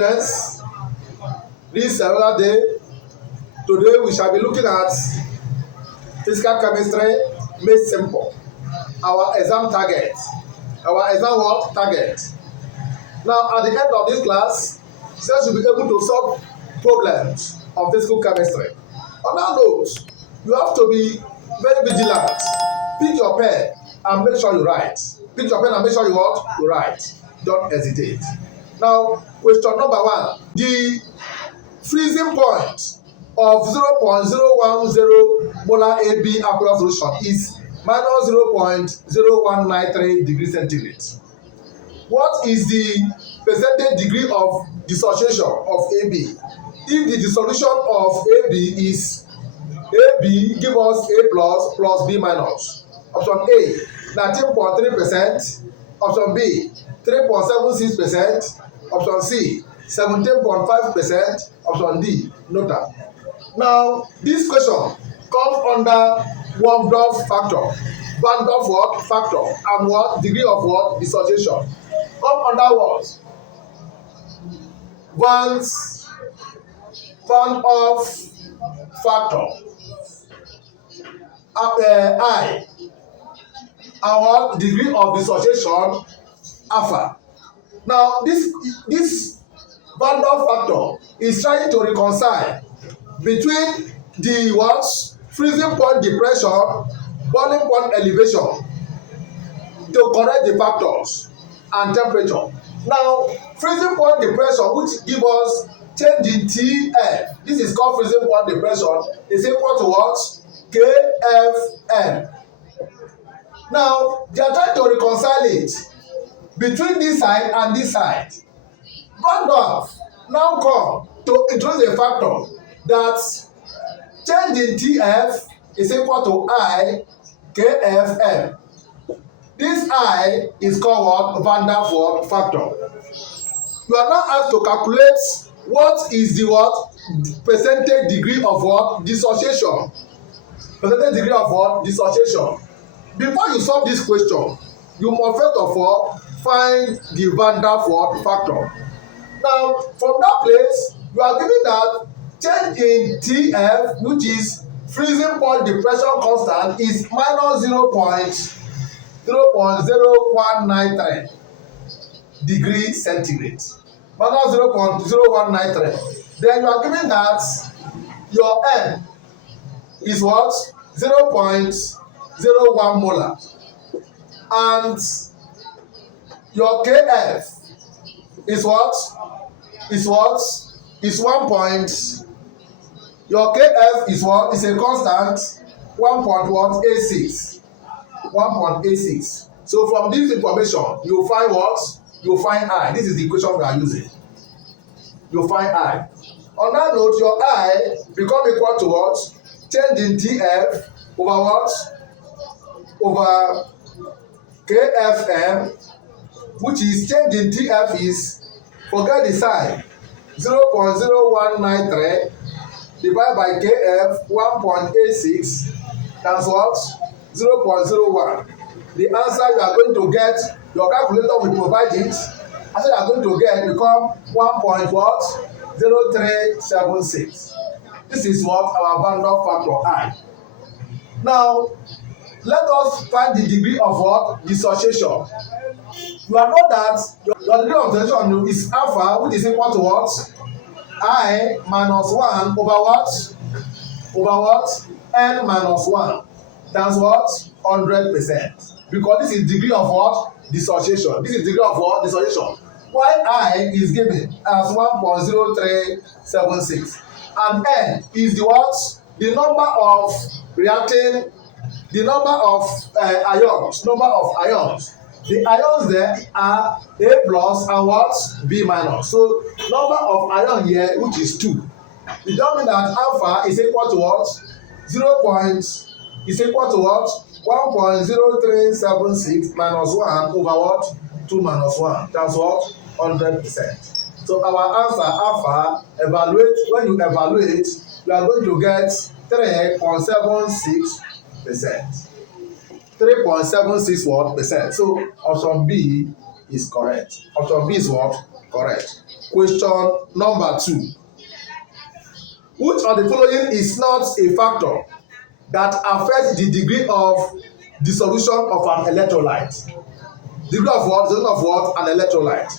students, this is another day. Today we shall be looking at physical chemistry made simple. Our exam target. Our exam what? Target. Now at the end of this class, students will be able to solve problems of physical chemistry. On that note, you have to be very vigilant. Pick your pen and make sure you write. Pick your pen and make sure you what? You write. Don't hesitate. Now, question number 1. The freezing point of 0.010 molar AB aqueous solution is minus 0.0193 degrees centigrade. What is the percentage degree of dissociation of AB? If the dissolution of AB is AB, give us A plus B minus. Option A, 19.3%. Option B, 3.76%. Option C, 17.5%. Option D, nota. Now, this question comes under Van der factor. Van der what? Factor. And what? Degree of what? Dissociation. Come under what? Van der factor. I. And what? Degree of dissociation alpha. Now, this Van der factor is trying to reconcile between the what? Freezing point depression, boiling point elevation to correct the factors and temperature. Now, freezing point depression, which give us change in TF, this is called freezing point depression, is equal to what? KFM. Now, they are trying to reconcile it between this side and this side. Van der now come to introduce a factor that change in TF is equal to I KFM. This I is called what? Van der factor. You are now asked to calculate what is the what? Percentage degree of what? Dissociation. Percentage degree of what? Dissociation. Before you solve this question, you must first of all find the Van der factor. Now, from that place, you are given that change in TF, which is freezing point depression constant, is minus 0.0193 degree centigrade. Minus 0.0193. Then you are given that your N is what? 0.01 molar. And your KF is what? Is 1 point. Your KF is what? Is a constant 1.86. 1.86. So from this information, you find what? You find I. This is the equation we are using. You find I. On that note, your I become equal to what? Change in TF over what? Over KFM, which is change in TF is, forget the sign, 0.0193 divided by KF 1.86 times what? 0.01. The answer you are going to get, your calculator will provide it. Answer you are going to get become 1.0376. This is what our Van der factor I. Now, let us find the degree of what? Dissociation. You are know that your degree of dissociation is alpha, which is equal to what? I minus 1 over what? Over what? N minus 1. That's what? 100%. Because this is degree of what? Dissociation. This is degree of what? Dissociation. While I is given as 1.0376. And N is the what? The number of reacting, the number of ions. Number of ions. The ions there are A plus and what? B minus. So number of ion here, which is 2. It does mean that alpha is equal to what? 1.0376 minus 1 over what? 2 minus 1. That's what? 100%. So our answer alpha, evaluate, when you evaluate, you are going to get 3.76%. 3.76 what percent. So option B is correct. Option B is what? Correct. Question number 2. Which of the following is not a factor that affects the degree of dissolution of an electrolyte? Degree of what? Dissolution of what? An electrolyte.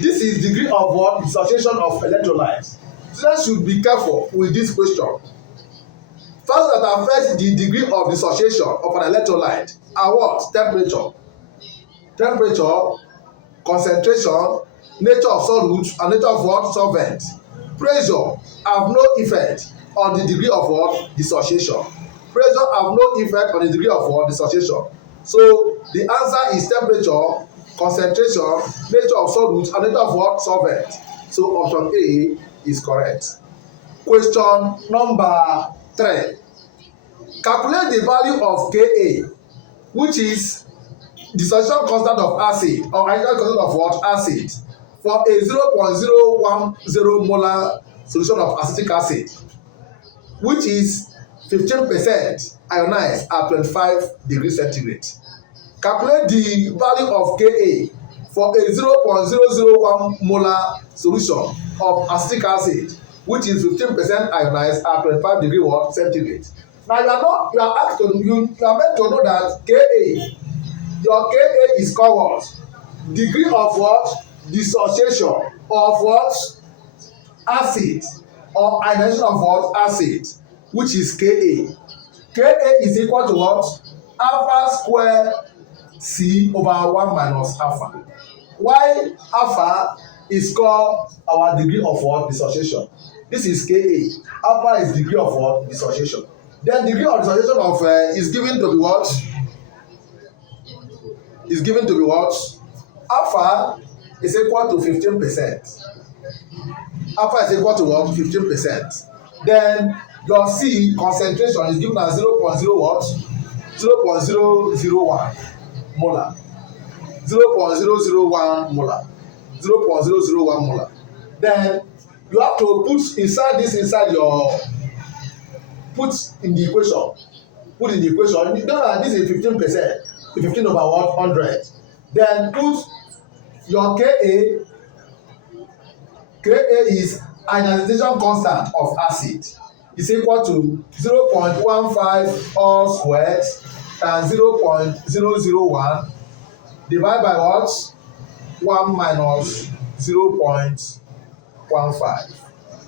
This is degree of what? Dissociation of electrolyte. Students should be careful with this question. Factors that affect the degree of dissociation of an electrolyte are what? Temperature, concentration, nature of solute, and nature of what? Solvent. Pressure have no effect on the degree of what? Dissociation. Pressure have no effect on the degree of what? Dissociation. So the answer is temperature, concentration, nature of solute, and nature of what? Solvent. So option A is correct. Question number 3. Calculate the value of Ka, which is dissociation constant of acid or ideal constant of what? Acid, for a 0.010 molar solution of acetic acid, which is 15% ionized at 25 degrees centigrade. Calculate the value of Ka for a 0.001 molar solution of acetic acid, which is 15% ionized at 25 degrees centigrade. Now you are meant to know that Ka, your Ka is called what? Degree of what? Dissociation of what? Acid, or ionization of what? Acid, which is Ka. Ka is equal to what? Alpha square C over 1 minus alpha. Why alpha is called our degree of what? Dissociation. This is Ka. Alpha is degree of what? Dissociation. Then degree of dissociation of is given to be what? Is given to be what? Alpha is equal to 15%. Alpha is equal to what? 15%. Then your C, concentration, is given as 0.0 what? 0.001 molar. 0.001 molar. 0.001 molar. Then you have to put inside your put in the equation. Put in the equation. You know that this is 15%. 15 over what? 100. Then put your Ka. Ka is ionization constant of acid. Is equal to 0.15 all squared times 0.001 divided by what? 1 minus 0.15.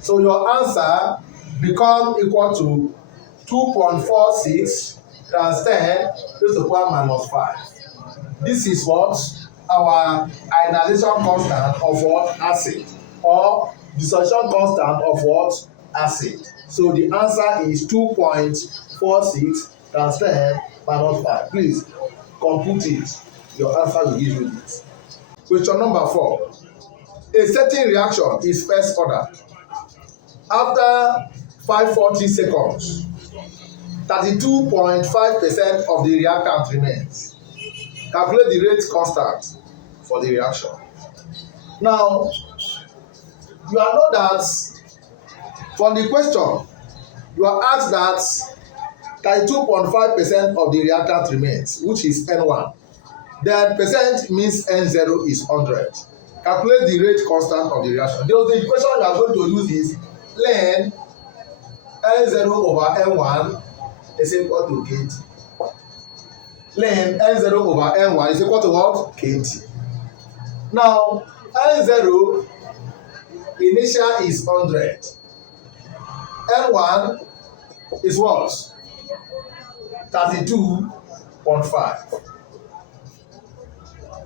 So your answer become equal to 2.46 times 10 raised to the power minus 5. This is what? Our ionization constant of what? Acid, or dissociation constant of what? Acid. So the answer is 2.46 times 10 minus 5. Please compute it. Your answer will give you this. Question number 4. A certain reaction is first order. After 540 seconds, 32.5% of the reactant remains. Calculate the rate constant for the reaction. Now, you know that from the question, you are asked that 32.5% of the reactant remains, which is N1. Then percent means N0 is 100. Calculate the rate constant of the reaction. The equation you are going to use is ln N0 over N1 is equal to KT. Ln N0 over N1 is equal to what? KT. Now, N0 initial is 100. N1 is what? 32.5.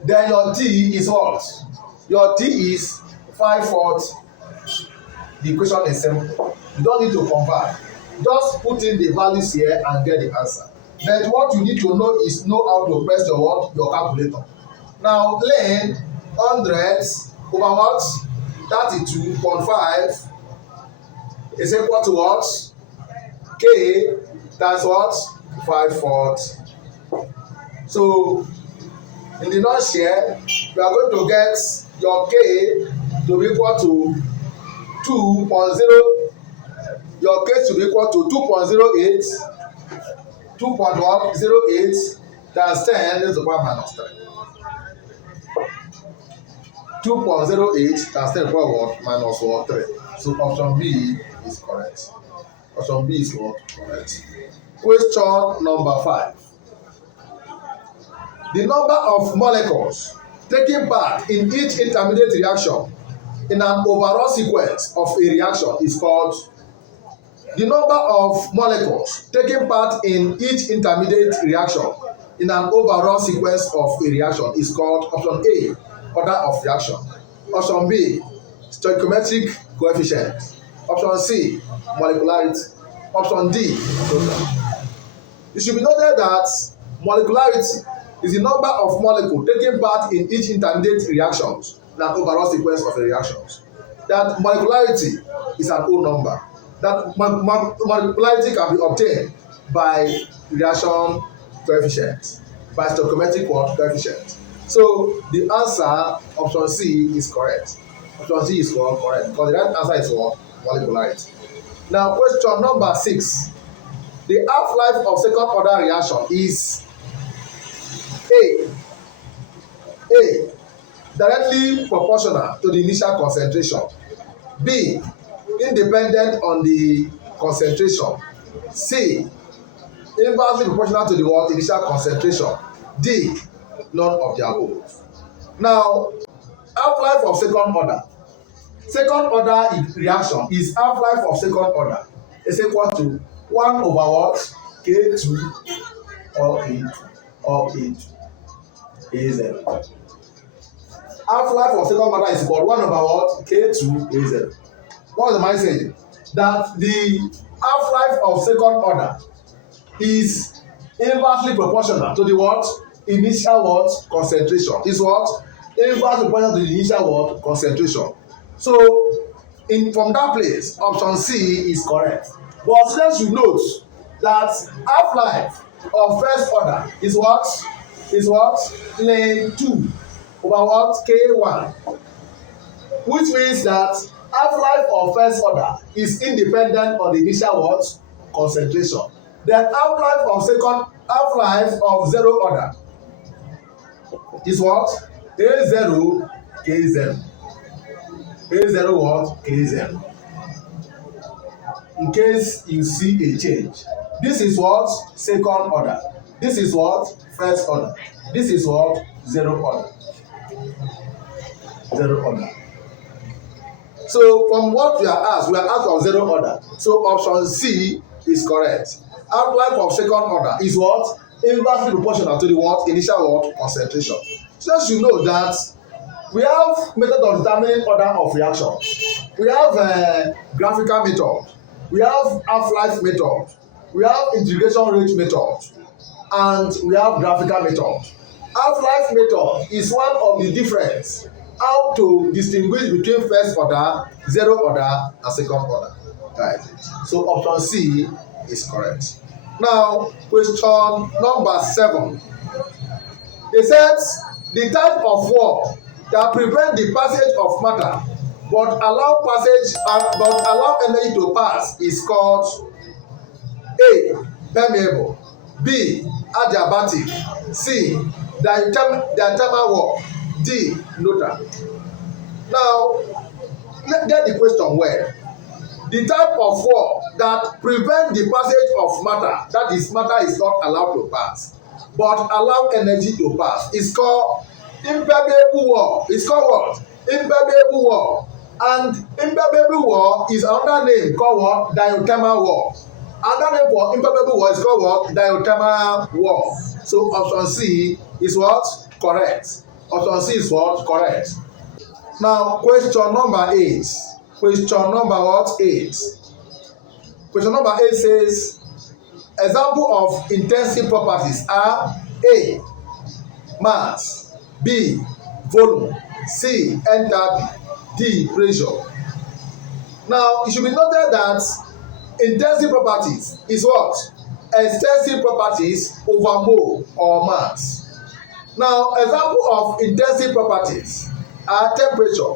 Then your T is what? Your T is 5/4. The equation is simple. You don't need to convert. Just put in the values here and get the answer. But what you need to know is how to press your what? Your calculator. Now, ln 100 over what? 32.5 is equal to what? K times what? 5/4. So, in the nutshell, we are going to get your K to be equal to 2.0. Your K to be equal to 2.08. 2.108 times 10 raised to the power minus 3. 2.08 times 10 power what? Minus what? 3. So option B is correct. Option B is what? Correct. Question number 5. The number of molecules taking part in each intermediate reaction in an overall sequence of a reaction is called. The number of molecules taking part in each intermediate reaction in an overall sequence of a reaction is called option A, order of reaction. Option B, stoichiometric coefficient. Option C, molecularity. Option D, total. It should be noted that molecularity is the number of molecules taking part in each intermediate reaction in an overall sequence of reactions. That molecularity is an whole number. That molecularity can be obtained by reaction coefficient, by stoichiometric coefficient. So the answer, option C, is correct. Option C is correct because the right answer is what? Molecularity. Now, question number 6. The half-life of second order reaction is A. Directly proportional to the initial concentration. B. Independent on the concentration. C. Inversely proportional to the what? Initial concentration. D. None of the above. Now, half-life of second order. Second order reaction is half-life of second order is equal to 1 over what? K2 or A2 or A2. A0. Half-life of second order is equal to 1 over what? K2 A0. What am I saying? That the half-life of second order is inversely proportional to the what? Initial what? Concentration. Is what? Inversely proportional to the initial what? Concentration. So, from that place, option C is correct. But students should note that half-life of first order is what? Is what? Lane 2 over what? K1. Which means that half-life of first order is independent on the initial what? Concentration. Then half-life of zero order is what? A0 K0. A0 what? K0. In case you see a change. This is what? Second order. This is what? First order. This is what? Zero order. Zero order. So from what we are asked of zero order. So option C is correct. Half-life of second order is what? Inversely proportional to the what? Initial what? Concentration. So you know that we have method of determining order of reaction. We have graphical method. We have half-life method. We have integration rate method. And we have graphical method. Half-life method is one of the difference how to distinguish between first order, zero order, and second order. Right. So option C is correct. Now, question number 7. It says the type of wall that prevent the passage of matter but allow energy to pass is called A. Permeable, B. Adiabatic, C. Diathermal wall, D. Neutral. Now, let's get the question well. The type of wall that prevent the passage of matter, that is, matter is not allowed to pass, but allow energy to pass, is called impermeable wall. It's called what? Impermeable wall. And impermeable wall is another name called what? Diathermal wall. Another name for impermeable wall is called what? Diathermal wall. So option C is what? Correct. Option C is what? Correct. Now, question number 8. Question number what? 8. Question number 8 says, example of intensive properties are A. Mass, B. Volume, C. Enthalpy, D. Pressure. Now, it should be noted that intensive properties is what? Extensive properties over mole or mass. Now, example of intensive properties are temperature.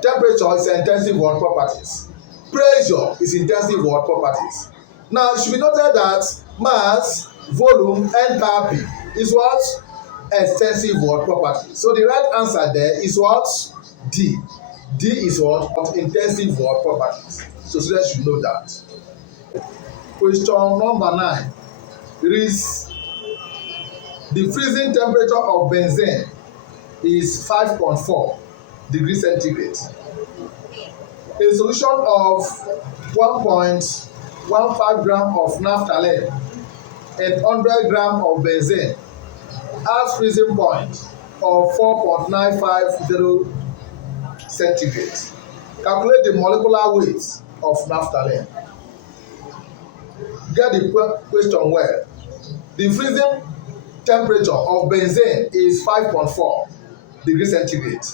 Temperature is intensive word properties. Pressure is intensive word properties. Now, it should be noted that mass, volume, enthalpy is what? extensive what properties. So the right answer there is what? D. D is what? Intensive what properties. So students should know that. Question number 9 reads the freezing temperature of benzene is 5.4 degrees centigrade. A solution of 1.15 gram of naphthalene and 100 gram of benzene has freezing point of 4.950 centigrade. Calculate the molecular weight of naphthalene. Get the question well. The freezing temperature of benzene is 5.4 degrees centigrade.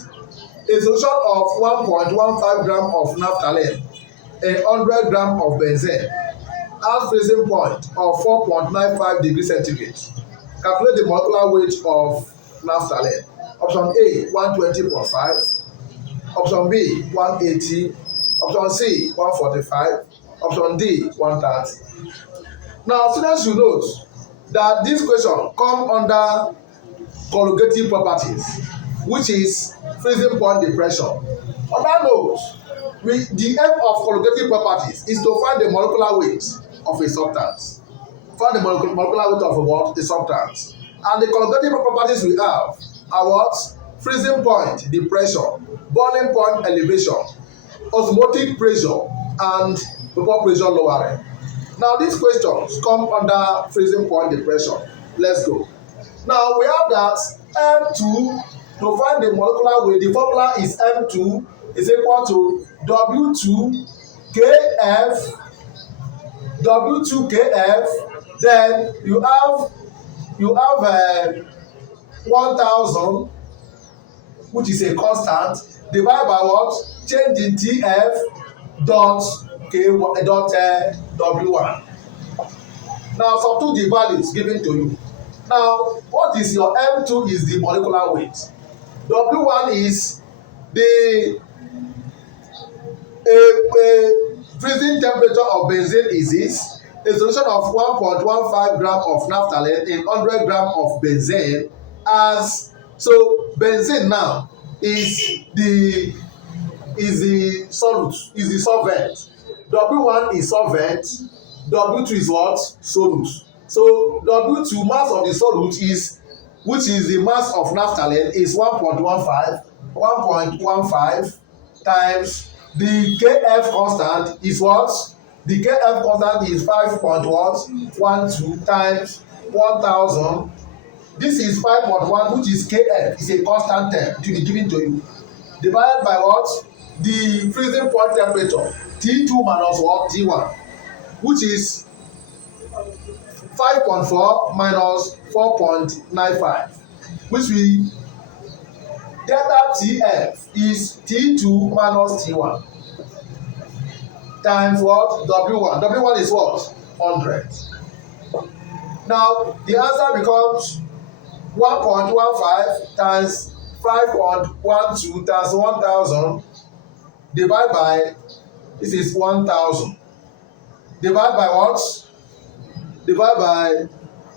A solution of 1.15 gram of naphthalene and 100 gram of benzene has freezing point of 4.95 degrees centigrade. Calculate the molecular weight of naphthalene. Option A 120.5, option B 180, option C 145, option D 130. Now students should note that this question come under colligative properties, which is freezing point depression. On that note, the aim of colligative properties is to find the molecular weight of a substance. Find the molecular weight of a what? A substance. And the colligative properties we have are what? Freezing point depression, boiling point elevation, osmotic pressure, and vapor pressure lowering. Now these questions come under freezing point depression. Let's go. Now we have that M2, to find the molecular weight, the formula is M2 is equal to W2KF, then you have 1000, which is a constant, divided by what? Change the TF dot W1. Now substitute the values given to you. Now what is your M2 is the molecular weight. W1 is the freezing temperature of benzene is this. A solution of 1.15 gram of naphthalene in 100 gram of benzene as so benzene now is the solute, is the solvent. W1 is solvent, W2 is what? Solute. So W2 mass of the solute is, which is the mass of naphthalene, is 1.15 times the Kf constant is what? The Kf constant is 5.12 times 1000. This is 5.1, which is Kf, is a constant term to be given to you. Divided by what? The freezing point temperature, T2 minus what? T1, which is 5.4 minus 4.95, which we delta Tf is T2 minus T1 times what? W1. W1 is what? 100. Now the answer becomes 1.15 times 5.12 times 1000 divided by, this is 1000, divided by what? Divided by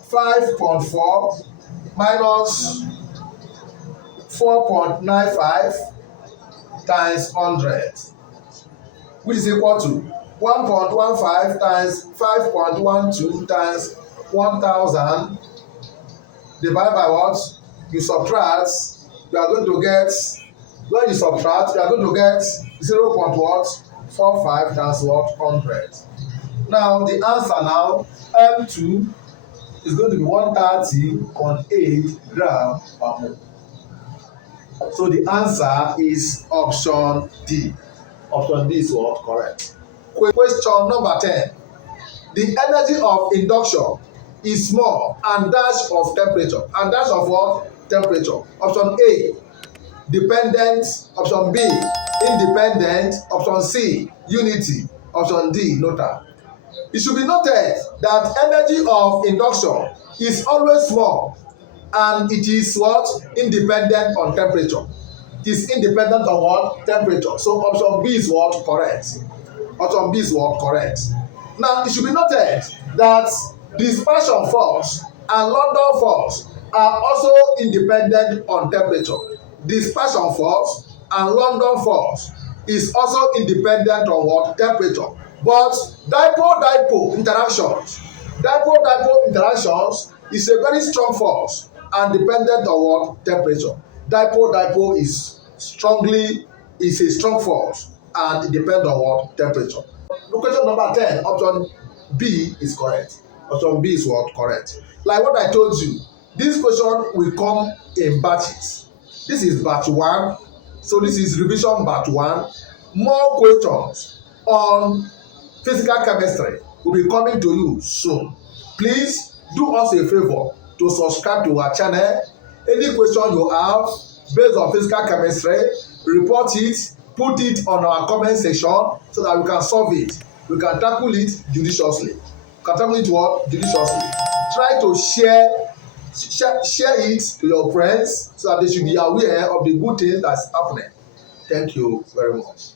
5.4 minus 4.95 times 100, which is equal to 1.15 times 5.12 times 1000 divided by what? You subtract, you are going to get, when you subtract, you are going to get 0.45 times what? 100. Now the answer now, M2 is going to be 130.8 gram per mole. So the answer is option D. Option D is what? Correct. Question number 10. The energy of induction is small and dash of temperature. And dash of what? Temperature. Option A, dependent. Option B, independent. Option C, unity. Option D, nota. It should be noted that energy of induction is always small and it is what? Independent on temperature. It is independent on what? Temperature. So option B is what? Correct. Option B is what? Correct. Now it should be noted that dispersion force and London force are also independent on temperature. Dispersion force and London force is also independent on what? Temperature. But dipole-dipole interactions is a very strong force and dependent on what? Temperature. Dipole-dipole is a strong force and depend on what? Temperature. Question number 10, option B is correct. Option B is what? Correct. Like what I told you, this question will come in batches. This is batch 1, so this is revision batch 1. More questions on physical chemistry will be coming to you soon. Please do us a favor to subscribe to our channel. Any question you have based on physical chemistry, report it, put it on our comment section so that we can solve it. We can tackle it judiciously. Try to share it to your friends so that they should be aware of the good things that's happening. Thank you very much.